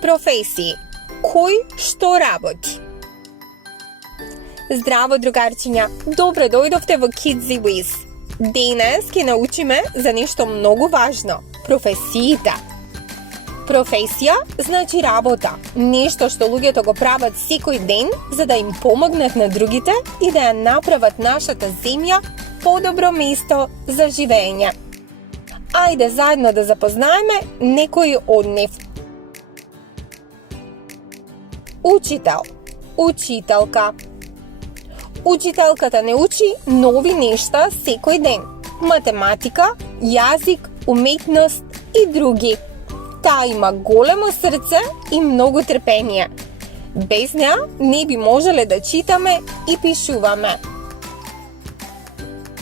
Професии. Кој што работи? Здраво, другарчиња! Добро дојдовте во Kids Wiz. Денес ќе научиме за нешто многу важно – професиите. Професија значи работа, нешто што луѓето го прават секој ден за да им помогнат на другите и да ја направат нашата земја подобро место за живење. Ајде заедно да запознаеме некои од нив. Учител, учителка. Учителката не учи нови нешта секој ден. Математика, јазик, уметност и други. Таа има големо срце и многу трпение. Без неа не би можеле да читаме и пишуваме.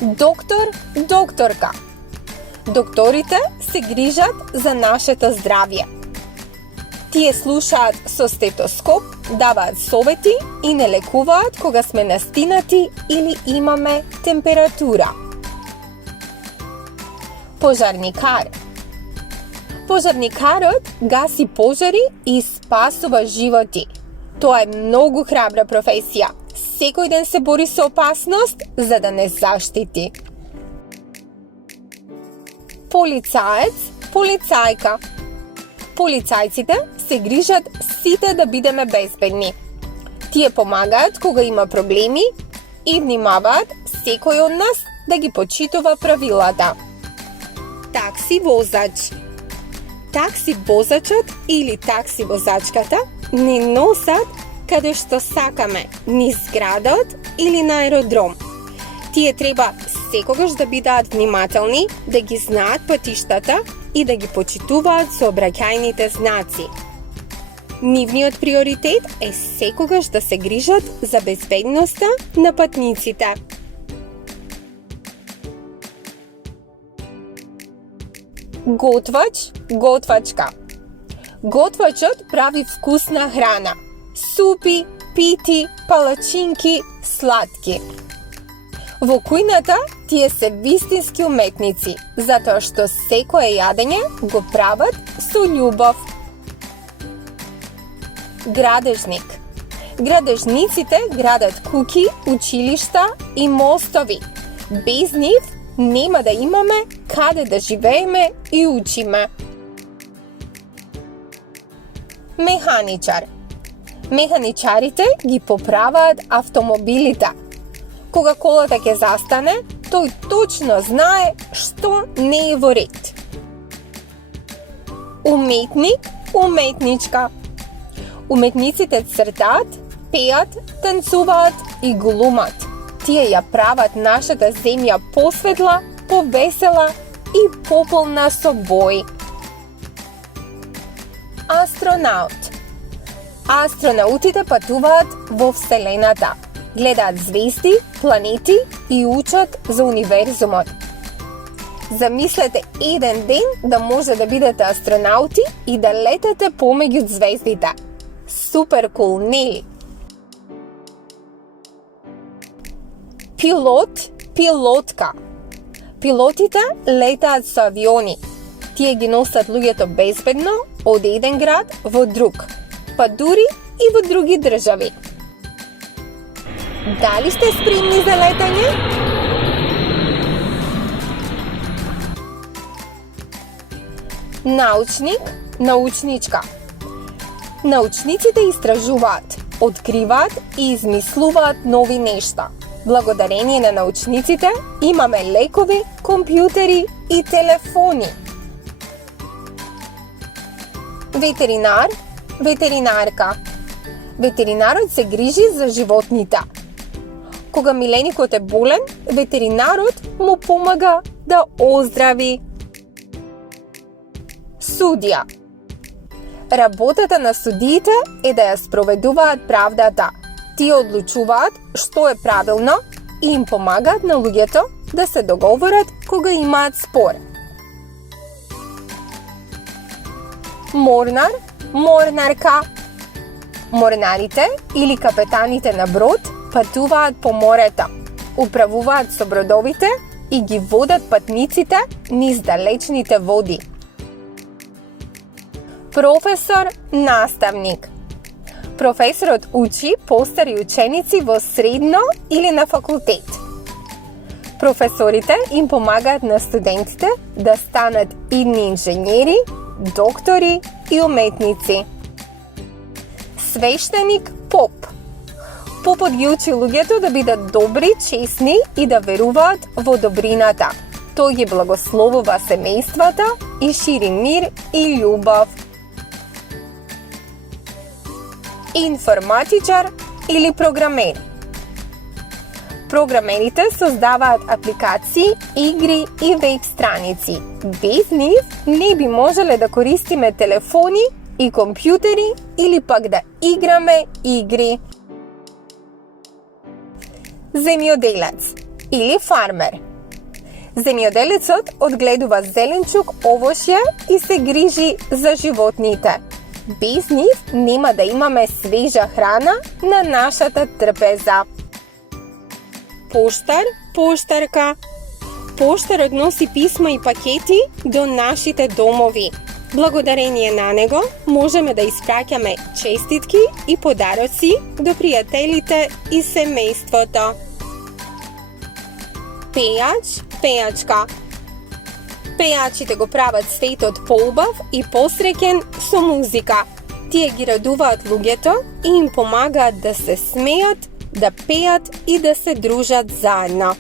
Доктор, докторка. Докторите се грижат за нашето здравје. Тие слушаат со стетоскоп, даваат совети и не лекуваат кога сме настинати или имаме температура. Пожарникар. Пожарникарот гаси пожари и спасува животи. Тоа е многу храбра професија. Секој ден се бори со опасност за да не заштити. Полицаец, полицајка. Полицајците се грижат сите да бидеме безбедни. Тие помагаат кога има проблеми и внимаваат секој од нас да ги почитува правилата. Такси возач. Такси возачот или такси возачката не носат каде што сакаме, низ градот или на аеродром. Тие треба секогаш да бидат внимателни, да ги знаат патиштата и да ги почитуваат сообраќајните знаци. Нивниот приоритет е секогаш да се грижат за безбедноста на патниците. Готвач, готвачка. Готвачот прави вкусна храна. Супи, пити, палачинки, сладки. Во кујната тие се вистински уметници, затоа што секое јадење го прават со љубов. Градежник. Градежниците градат куќи, училишта и мостови. Без нив нема да имаме каде да живееме и учиме. Механичар. Механичарите ги поправаат автомобилите. Кога колата ќе застане, тој точно знае што не е во ред. Уметник, уметничка. Уметниците цртаат, пеат, танцуваат и глумат. Тие ја прават нашата земја посветла, повесела и пополна со бои. Астронаут. Астронаутите патуваат во Вселената. Гледаат звезди, планети и учат за универзумот. Замислете еден ден да може да бидете астронаути и да летате помеѓу звездите. Супер кул, нели? Пилот, пилотка. Пилотите летаат со авиони. Тие ги носат луѓето безбедно од еден град во друг, па дури и во други држави. Дали сте спремни за летање? Научник, научничка. Научниците истражуваат, откриваат и измислуваат нови нешта. Благодарение на научниците имаме лекови, компјутери и телефони. Ветеринар, ветеринарка. Ветеринарот се грижи за животните. Кога миленикот е болен, ветеринарот му помага да оздрави. Судија. Работата на судиите е да ја спроведуваат правдата. Тие одлучуваат што е правилно и им помагаат на луѓето да се договорат кога имаат спор. Морнар, морнарка. Морнарите или капетаните на брод патуваат по морето, управуваат со бродовите и ги водат патниците низ далечните води. Професор, наставник. Професорот учи постари ученици во средно или на факултет. Професорите им помагаат на студентите да станат идни инженери, доктори и уметници. Свештеник, поп. Попот ги учи луѓето да бидат добри, честни и да веруваат во добрината. Тој ги благословува семејствата и шири мир и љубов. Информатичар или програмер. Програмерите создаваат апликации, игри и веб страници. Без нив не би можеле да користиме телефони и компјутери или пак да играме игри. Земјоделец или фармер. Земјоделецот одгледува зеленчук, овошје и се грижи за животните. Без нив нема да имаме свежа храна на нашата трпеза. Поштар, поштарка. Поштарот носи писма и пакети до нашите домови. Благодарение на него можеме да испраќаме честитки и подароци до пријателите и семејството. Пејач, пејачка. Пејачите го прават светот поубав и посреќен со музика. Тие ги радуваат луѓето и им помагаат да се смеат, да пеат и да се дружат заедно.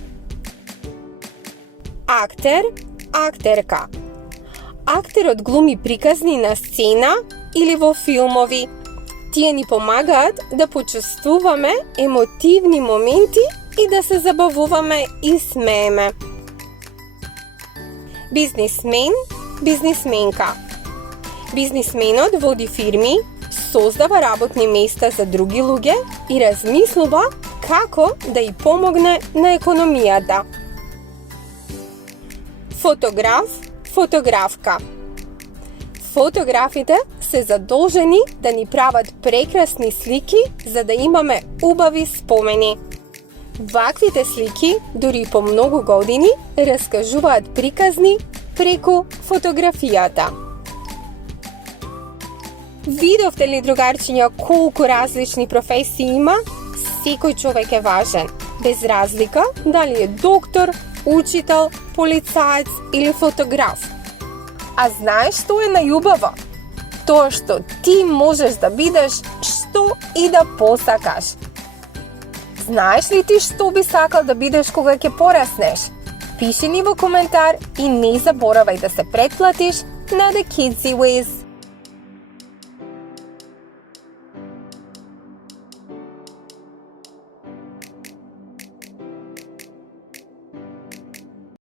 Актер, актерка. Актерот глуми приказни на сцена или во филмови. Тие ни помагаат да почувствуваме емотивни моменти и да се забавуваме и смееме. Бизнисмен, бизнисменка. Бизнисменот води фирми, создава работни места за други луѓе и размислува како да ја помогне на економијата. Фотограф, фотографка. Фотографите се задолжени да ни прават прекрасни слики за да имаме убави спомени. Ваквите слики, дури по многу години, раскажуваат приказни преку фотографијата. Видовте ли, другарчиња, колку различни професии има? Секој човек е важен, без разлика дали е доктор, учител, полицаец или фотограф. А знаеш што е најубаво? Тоа што ти можеш да бидеш што и да посакаш. Знаеш ли ти што би сакал да бидеш кога ќе пораснеш? Пиши ни во коментар и не заборавај да се претплатиш на The Kidsy Wiz.